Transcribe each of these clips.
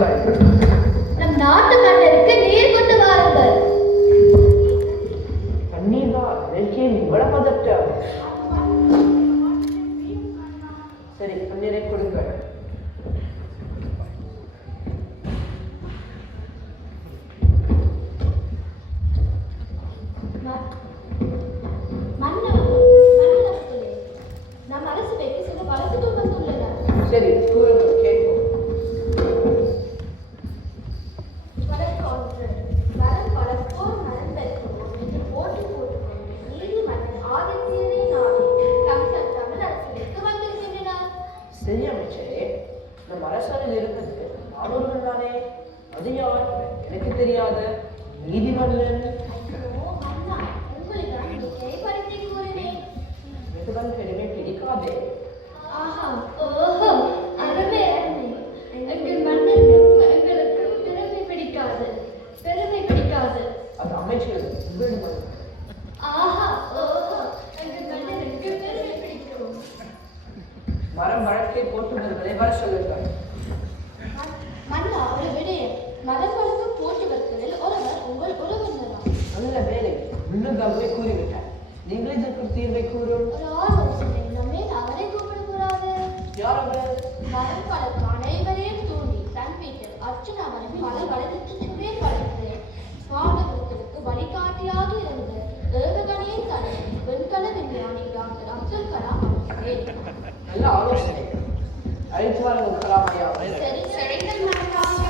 வாருங்கள். நம் நாட்டு மன்னருக்கு நீர் கொண்டு வாருங்கள். தண்ணீர் தான் அதற்கே இவ்வளவு பதற்றம். சரி, தண்ணீரை கொடுங்கள். நம் அரசு வைக்க சில வழக்குகள் வந்துள்ளன. சரி, கூறுங்கள், கேட்கும். சரி அமைச்சரே, நம் அரசாங்கம் இருக்கிறது மாணவர்கள் தானே? அது யார்? எனக்கு தெரியாத நீதிமன்றன் வெகுதான் பெருமை பிடிக்காதே. அது அமைச்சர் மரம் வழக்கை போட்டு வருவதை வர சொல்லுங்கள். மதம் வழக்கம் போட்டு வருவதில் ஒருவர் உங்கள் உறவினரா? நல்ல வேலை, முன்னதாகவே கூறிவிட்டார். நீங்கள் இதற்கு தீர்வை கூறும். ஒரு ஆலோசனை, நம்மே அவரை கூப்பிடக்கூடாது. யார் அவர்? மரம் வளர்ப்பு அனைவரையும் தூண்டி தன் வீட்டில் அர்ச்சனா மரம் பல வளர்ச்சிக்குமே வளர்த்து மாணவர்களுக்கு வழிகாட்டியாக இருந்து ஏககணைய தலைவர் வெண்கல விஞ்ஞானி டாக்டர் அப்துல் கலாம் அவர்களே. நல்ல ஆலோசனை. அழைத்து வாருங்கள் கலாம் ஐயா. சரி, சரிங்கள் மறக்காமல்.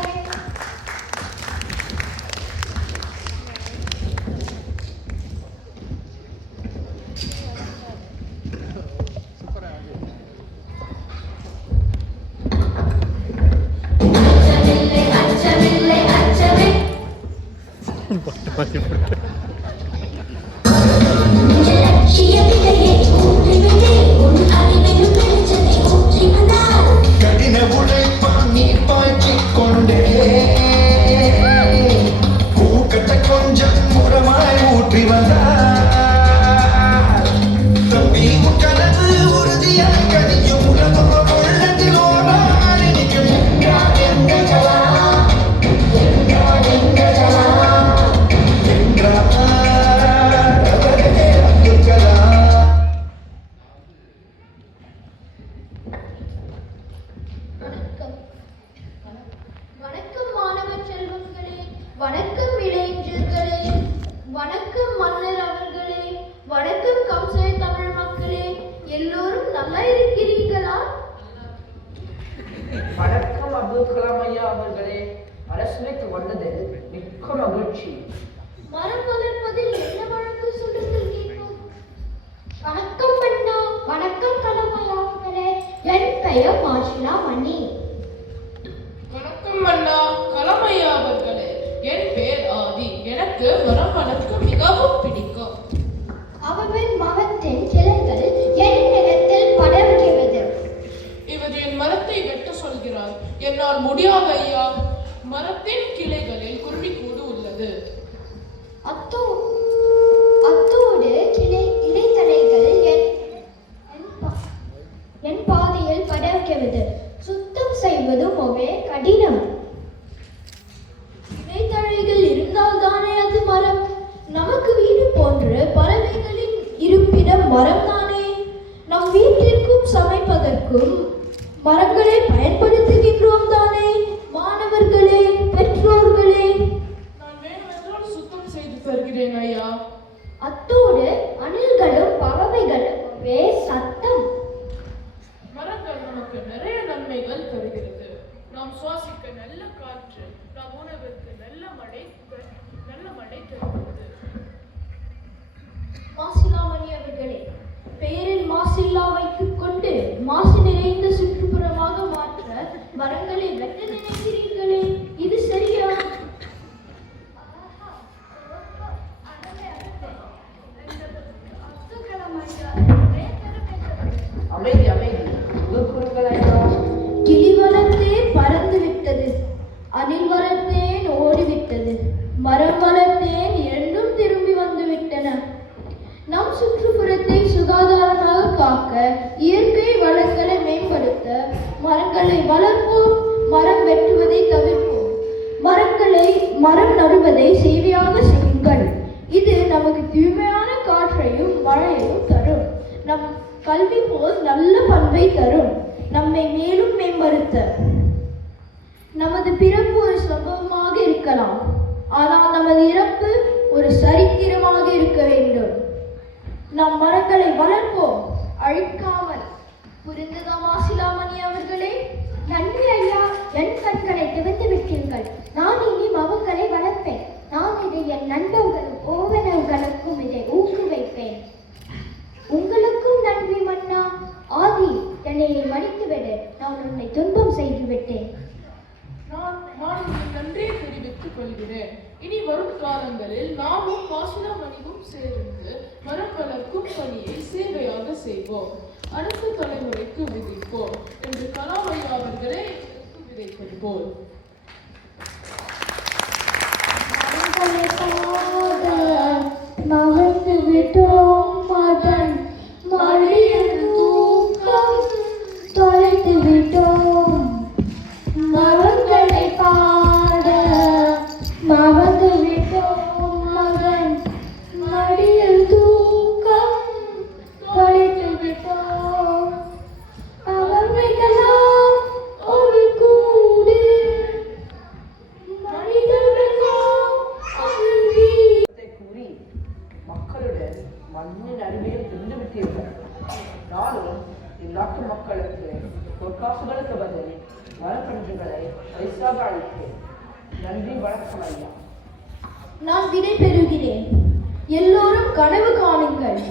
கடின உழைப்பால் நீ பாய்ச்சிக் கொண்டே பூக்கட்ட கொஞ்சம் முறமாய் ஊற்றி வந்தார். தம்பி கனவு உறுதியாய் கனியும் உலகம் உள்ளத்தில் ஓடாடி நிற்கும். என்றார் என்றார் அவரே அப்துல் கலாம். வணக்கம் மாணவ செல்வங்களே, வணக்கம் இளைஞர்களே, வணக்கம் மன்னர் அவர்களே, வணக்கம் கம்சை தமிழ் மக்களே, எல்லோரும் நல்லா இருக்கிறீர்களா? வணக்கம் அப்துல் கலாம் ஐயா அவர்களே. அரசவைக்கு வந்ததில் மிக்க மகிழ்ச்சி. மரம் வளர்ப்பதில் என்ன வழக்கு சொல்லுங்கள் கேட்போம். வணக்கம் அண்ணா. வணக்கம் கலமையா அவர்களே. என் பெயர் மாஷினா மணி. வணக்கம் அண்ணா கலமையா அவர்களே. என் பேர் ஆதி. எனக்கு மரம் வளர்க்க மிகவும் பிடிக்கும். அவன் மரத்தின் கிளைகள் என் நிலத்தில் படர்கிறது. இவர் என் மரத்தை வெட்ட சொல்கிறார். என்னால் முடியாது ஐயா. மரத்தின் கிளைகளில் குருவிக்கூடு உள்ளது. அத்தோடு இலைத்தலைகள் என் பாதையில் படர்கிறது. சுத்தம் செய்வதும் கடினம். இலைத்தழைகள் இருந்தால் தானே அது மரம். நமக்கு வீடு போன்ற பறவைகளின் இருப்பிடம் மரம் தானே. நம் வீட்டிற்கும் சமைப்பதற்கும் மரங்களை பயன்படுத்துகின்றோம் தானே. மாணவர்களே, பெற்றோர்களே, நான் வேண்டுமென்றால் சுத்தம் செய்து தருகிறேன் ஐயா. அத்தோடு அணில்களும் பறவைகளும் சத்தம். மரங்கள் நமக்கு நிறைய நன்மைகள் தருகிறது. நாம் சுவாசிக்க நல்ல காற்று, நாம் உணவுக்கு நல்ல மழை தருகிறது. மாசிலாமணி அவர்களே, பெயரில் மாசில்லா வைத்துக் கொண்டு மாசு நிறைந்த சுற்றுப்புறமாக மாற்ற மரங்களை வெட்ட நினைக்கிறீர்களே, இது சரியா? அமைதி அமைதி. கூறுங்கள் ஐயா. கிளி வளர்த்தே பறந்து விட்டது, அணில் வளர்த்தேன் ஓடிவிட்டது, மரம் வளர்த்தேன் இரண்டும் திரும்பி வந்து விட்டன. நம் சுற்றுப்புறத்தை சுகாதாரமாக காக்க, இயற்கை வளங்களை மேம்படுத்த மரங்களை வளர்ப்போம். மரம் வெட்டுவதை தவிர்ப்போம். மரம் நடுவதை சேவையாக செய்யுங்கள். இது நமக்கு தூய்மையான காற்றையும் மழையையும் தரும். நம் கல்வி போல் நல்ல பண்பை தரும். நம்மை மேலும் மேம்படுத்த. நமது பிறப்பு ஒரு சம்பவமாக இருக்கலாம், ஆனால் நமது இறப்பு ஒரு சரித்திரமாக இருக்க வேண்டும். நம் மரங்களை வளர்ப்போம், அழிக்காமல். புரிந்ததா மாசிலாமணி அவர்களே? நன்றி ஐயா, என் கண்களை திறந்து விட்டீர்கள். நான் இனி மரங்களை வளர்ப்பேன். நான் இதை என் நண்பர்களும் ஓவனர்களுக்கும் இதை ஊக்குவிப்பேன். உங்களுக்கும் நன்றி மன்னா. ஆதி, என்னை மன்னித்துவிடு. நான் உன்னை துன்பம் செய்து விட்டேன். நான் உங்களுக்கு நன்றியை தெரிவித்துக் கொள்கிறேன். இனி வரும் காலங்களில் நாமும் மாசிலாமணியும் சேர்ந்து மரம் வளர்க்கும் பணியை சேவையாக செய்வோம். அடுத்த தலைமுறைக்கு விதைப்போம் என்று கலாம் ஐயா அவர்களே விதைப்பது போல். மறந்து விட்டோம் மகன், மடியில் தூக்கம் தொலைத்து விட்டோம். மரங்களை பாட மறந்து விட்டோம் மகன், மடியில் தூக்கம் தொலைத்து விட்டோம். அவர்களெல்லாம் ஒரு கூடு, மனிதர்களெல்லாம் ஒரு வீடு. கூறி மக்களுடன் மண்ணின் அருமையில் திருந்து விட்டீர்கள். நானும் இந்நாட்டு மக்களுக்கு பொற்காசுகளுக்கு பதில் மரக்கன்றுகளை பரிசாக அளித்தேன். நன்றி, வணக்கம் ஐயா. நான் விடை பெறுகிறேன். எல்லோரும் கனவு காணுங்கள்.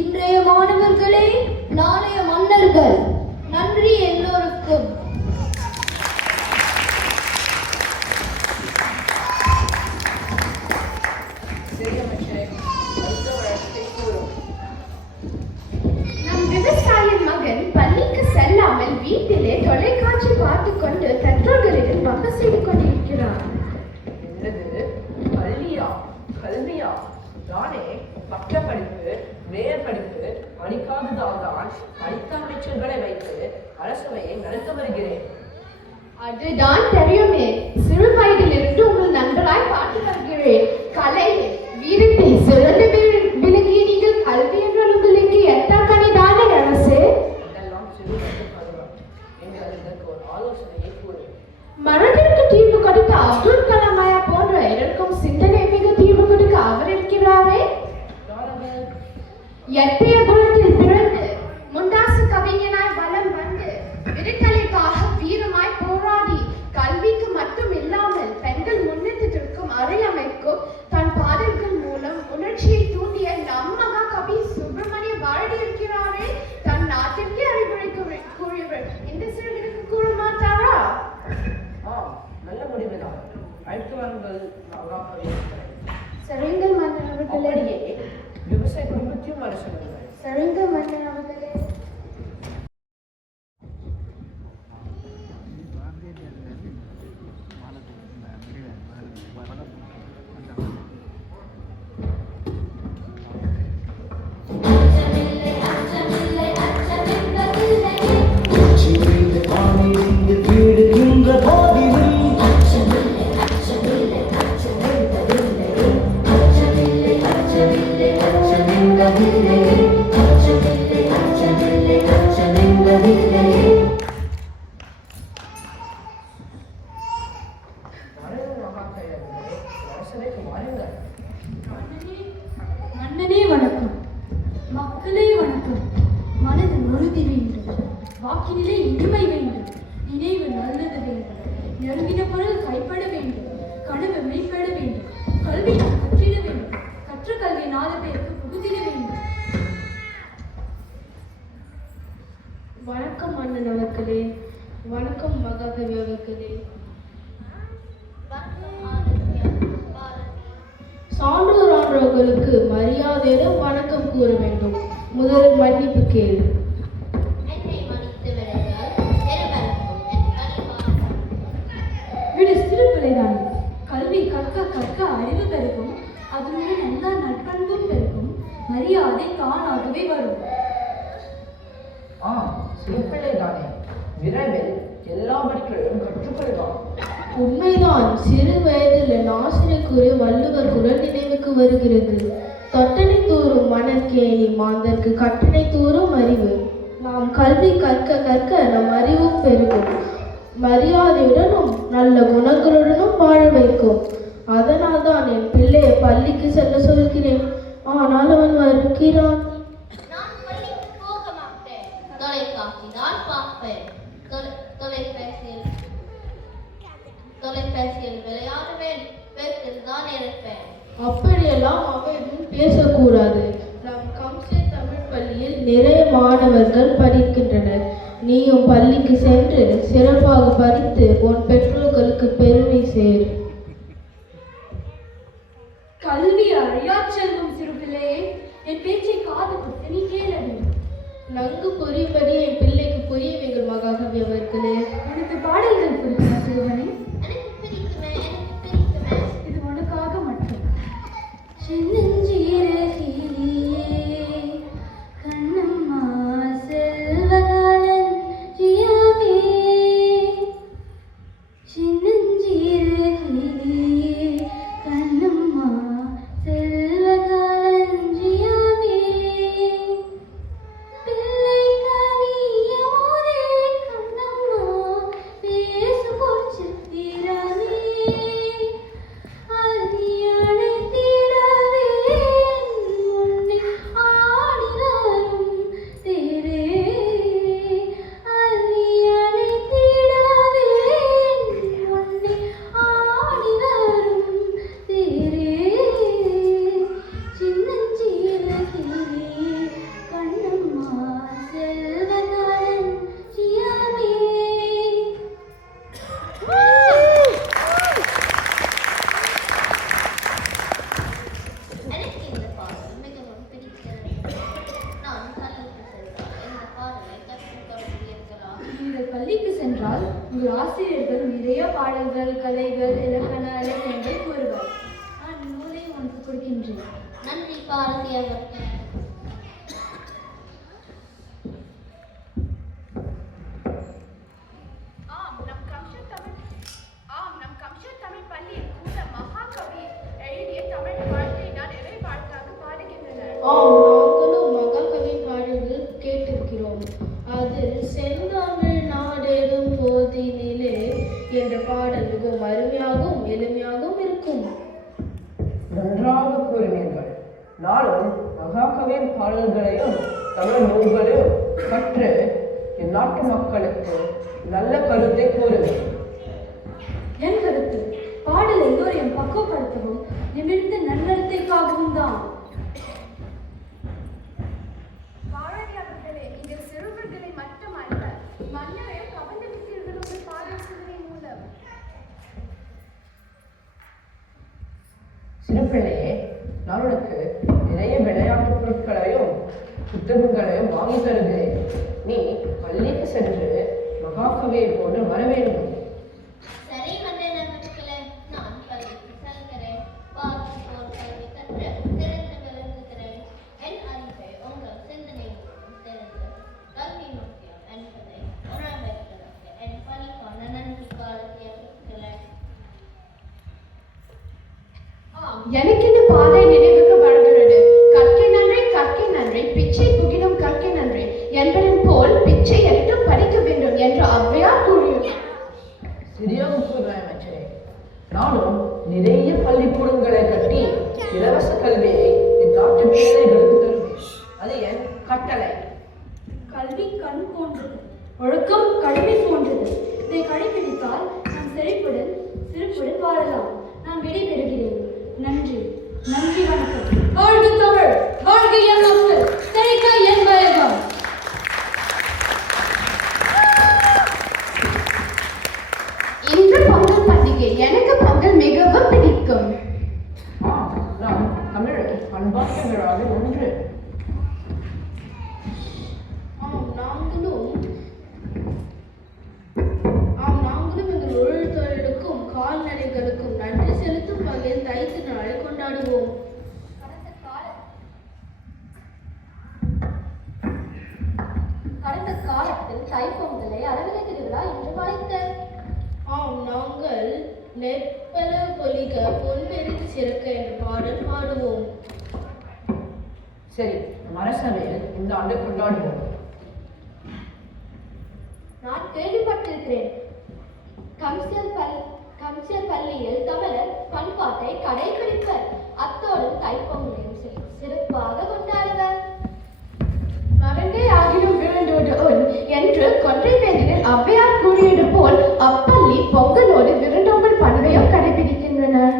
இன்றைய மாணவர்களே நாளைய மன்னர்கள். நன்றி எல்லோருக்கும். நம் விவசாய மகன் பள்ளிக்கு செல்லாமல் வீட்டிலே தொலைக்காட்சி பார்த்து கொண்டு பெற்றோர்களிடம் வம்பு செய்து கொண்டிருக்கிறார். என்னது பள்ளியா, கல்வியா? நானே பட்ட படிப்பு, மேயர் படிப்பு படிக்காததால் தான் படித்த அமைச்சர்களை வைத்து அரசவையை நடத்த வருகிறேன். அதுதான் தெரியுமே. சிறு வயதிலிருந்து உங்கள் நண்பராய் பார்த்து வருகிறேன். கலை வீரத்தை சிறந்து விளங்கிய நீங்கள் கல்வி என்றால் உங்களுக்கு எத்தனை அரசு? இதெல்லாம் சிறுவர்கள் பருவம். எங்கள் இதற்கு ஒரு ஆலோசனையை கூறு. மனதிற்கு தீர்வு கொடுத்த அப்துல் கலாம் ஐயா போன்ற இருக்கும் சிந்தனை மிக தீர்வு கொடுக்க அவர் இருக்கிறாரே. எட்டயபுரத்தில் பிறந்து முண்டாசு கவிஞனாய் வலம் வந்து விடுதலைக்காக வீரமாய் போராடி கல்விக்கு மட்டும் இல்லாமல் பெண்கள் முன்னேற்றத்திற்கும் அறையமைக்கும் தன் பாடல்கள் மூலம் உணர்ச்சியை தூண்டிய நம்மகா கவி சுப்பிரமணிய பாரதி இருக்கிறாரே. தன் நாட்டிற்கே அறிவுரை கூறியவர் இந்த சிறுவருக்கு கூற மாட்டாரா? நல்ல முடிவுதான். அழைத்து வாருங்கள் மகாகவி. சரிங்க மன்னன் அவர்களே. அப்படியே விவசாய குடும்பத்தையும் வர சொல்லுங்கள். சரிங்க மன்னன் அவர்களே. மன்னனே வணக்கம். மக்களே வணக்கம். மனதில் உறுதி வேண்டும், வாக்கினிலே இனிமை வேண்டும், நினைவு நல்லது வேண்டும், நெருங்கின பொருள் கைப்பட வேண்டும், கனவு மெய்ப்பட வேண்டும், கல்வி நாம் கற்றிட வேண்டும், கற்ற கல்வி 4 பேருக்கு புகுதிட வேண்டும். வணக்கம் மன்னன் அவர்களே. வணக்கம் மகாகவி அவர்களே. சான்றோரானவர்களுக்கு மரியாதையுடன் வணக்கம் கூற வேண்டும். முதலில் மன்னிப்பு கேளு. விடு, சிறு பிள்ளைதான். கல்வி கற்க கற்க அறிவு பெருகும், அதனுடன் எல்லா நற்பண்பும் பெருகும், மரியாதை தானாகவே வரும். சிறுபிள்ளை தானே. விரைவில் எல்லாவற்றையும் கற்றுக்கொள்வான். உண்மைதான். சிறு வயதில் ஆசிரியக்குரிய வள்ளுவர் குரல் நினைவுக்கு வருகிறது. தொட்டனை தூறும் மணற்கேணி மாந்தர்க்கு கட்டணை தூறும் அறிவு. நாம் கல்வி கற்க கற்க நம் அறிவும் பெருகும், மரியாதையுடனும் நல்ல குணங்களுடனும் வாழ வைக்கும். அதனால் தான் என் பிள்ளையை பள்ளிக்கு செல்ல சொல்கிறேன். ஆனால் அவன் வருகிறான். நான் பள்ளிக்கு போக மாட்டேன். தொலைக்காட்சி தான் பார்ப்பேன். தொலைபேசியில் விளையாடுவேன். வீட்டில் தான் இருப்பேன். அப்படியெல்லாம் அவையும் பேசக்கூடாது. நம் கம்சே தமிழ் பள்ளியில் நிறைய மாணவர்கள் படிக்கின்றனர். நீயும் பள்ளிக்கு சென்று சிறப்பாக படித்து உன் பெற்றோர்களுக்கு பெருமை சேர். கல்வி அறியா செல்வம் சிறு பிள்ளையே, என் பேச்சை காது கொடுத்து நீ கேளடி. நன்கு புரியும்படி என் பிள்ளைக்கு புரிய வைங்கள் மகாகவி அவர்களே. உனக்கு பாடல்கள் பிடிக்குமா சிறுவனே? எனக்கு பிடிக்குமே, எனக்கு பிடிக்குமே. இது உனக்காக மட்டும். கண்ணம்மா செல்வகாலன் ஜியாமே, சின்னஞ்சீரே கண்ணம்மா செல்வகாலன் ஜியாமே, பிள்ளை கனியமோதே கண்ணம்மா பேசு போச்சு தீராமே, அரியானை தீரவே உன்னை ஆடினாரும் தேரே, அரியானை தீரவே உன்னை ஆடினாரும் தேரே, சின்னஞ்சீரகிலே கண்ணம்மா செல்வகாலன் ஜியாமே. எனக்கு இந்த பாடல் மிகவும் பிடிக்கிறது. நான் பள்ளிக்கு சென்றால் இந்த பாடலை கற்றுக் கொள்கிறீர்களா? நீங்கள் பள்ளிக்கு சென்றால் உங்கள் ஆசிரியர்கள் நிறைய பாடல்கள், கதைகள், இலக்கண இலக்கியங்கள் கூறுவார். நான் நூலை உனக்கு கொடுக்கின்றேன். நன்றி பாரதி அவர்களே. நம் கம்ச தமிழ் பள்ளியில் கூட மகாகவி எழுதிய தமிழ் பாடலை நான் இறைபாட்டாக பாடுகின்றனர். நாங்களும் மகாகவியின் பாடல்கள் கேட்டிருக்கிறோம். அதில் செந்தமிழ் நாடெடும் போதினிலே என்ற பாடல் மிகவும் அருமையாகவும் எளிமையாகவும் இருக்கும். நன்றாக கூறினீர்கள். நானும் மகாகவியின் பாடல்களையும் தமிழ் நூல்களையும் கற்று என் நாட்டு மக்களுக்கு நல்ல கருத்தை கூறுவேன். என் கருத்து பாடல் எல்லோரையும் பக்குவப்படுத்தவும் நிமிர்ந்த நன்னடத்தைக்காகவும் தான். பாரதி அவர்களே, நீங்கள் சிறுவர்களை மட்டுமல்ல மன்னரை கவர்ந்து விட்டீர்கள் உங்கள் பாடல் சிந்தனை மூலம். சிறுபிள்ளையே, நான் உனக்கு நிறைய விளையாட்டு பொருட்களையும் புத்தகங்களையும் வாங்கி தருகிறேன். நீ பள்ளிக்கு சென்று மகாகவியை போன்று வர வேண்டும். சரி மன்னன் அவர்களே, நான் பள்ளிக்கு செல்கிறேன். பாடல் போல் கல்வி கற்று திறந்து விளங்குகிறேன். என் அறிவை உங்கள் சிந்தனை மூலம் தெரிந்து கல்வி முக்கியம் என்பதை உணர வைப்பதற்கு என் பணிக்கான நன்றி பாரதி அவர்களே. எனக்கு இந்த பாதை நினைவுக்கு வருகிறது. கற்கை நன்றி பிச்சை புகினும் கற்கை நன்றி என்பதன் போல் பிச்சை எடுத்தும் படிக்க வேண்டும் என்று ஔவையார் கூறியது. சரியாக கூறுகிறாய் அமைச்சரே. நானும் நிறைய பள்ளிக்கூடங்களை கட்டி இலவச கல்வியை என் நாட்டு பிள்ளைகளுக்கு தருவேன். அது என் கட்டளை. கல்வி கண் போன்றது, ஒழுக்கம் கல்வி போன்றது. இதை கடைபிடித்தால் நாம் செழிப்புடன் சிறப்புடன் வாழலாம். நான் விடைபெறுகிறேன். நன்றி, நன்றி, வணக்கம். வாழ்க தமிழ், வாழ்க என் மக்கள், செழிக்க என் வயகம். இந்த பொங்கல் பண்டிகை எனக்கு பொங்கல் மிகவும் பிடிக்கும். நான் தமிழை பண்பாட்டு விழாவில் ஒன்று. நாங்களும் எங்கள் தொழிலுக்கும் கால்நடைகளுக்கும் நன்றி செலுத்தும் வகையில் தைத்து நாளை கொண்டாடுவோம். பண்பாட்டு காலத்தில் தைப்பொங்கலை அரவிலை திருவிழா என்று அழைத்தனர். ஆம், நாங்கள் நெற்பல பொலிக பொன்பெருத்து சிறக்க என்ற பாடல் பாடுவோம். சரி, நம் அரசவையில் இந்த ஆண்டு கொண்டாடுவோம். நான் கேள்விப்பட்டிருக்கிறேன். கம்சியர் பள்ளியில் தமிழர் பண்பாட்டை கடைபிடிப்பர். அத்தோடு தைப்பொங்கலையும் சிறப்பாக கொண்டாடுவர். மறந்தே ஆகிலும் விருந்தோடு உன் என்று கொன்றை வேந்தனில் ஔவையார் கூறியது போல் அப்பள்ளி பொங்கலோடு விருந்தோம்பல் பண்பையும் கடைபிடிக்கின்றனர்.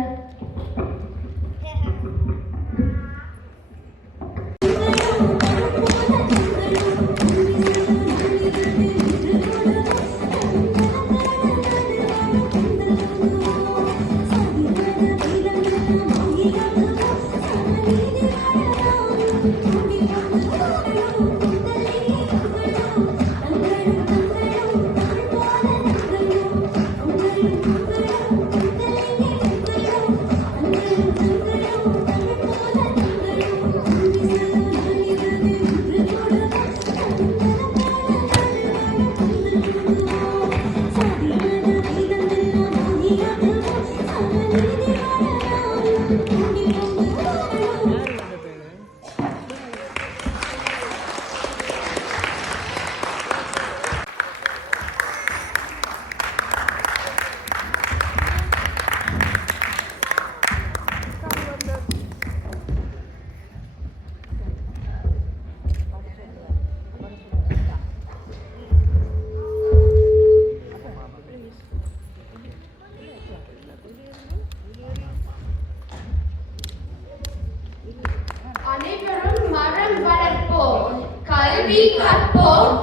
அனைவரும் மரம் வளர்ப்போம், கல்வி கற்போம்,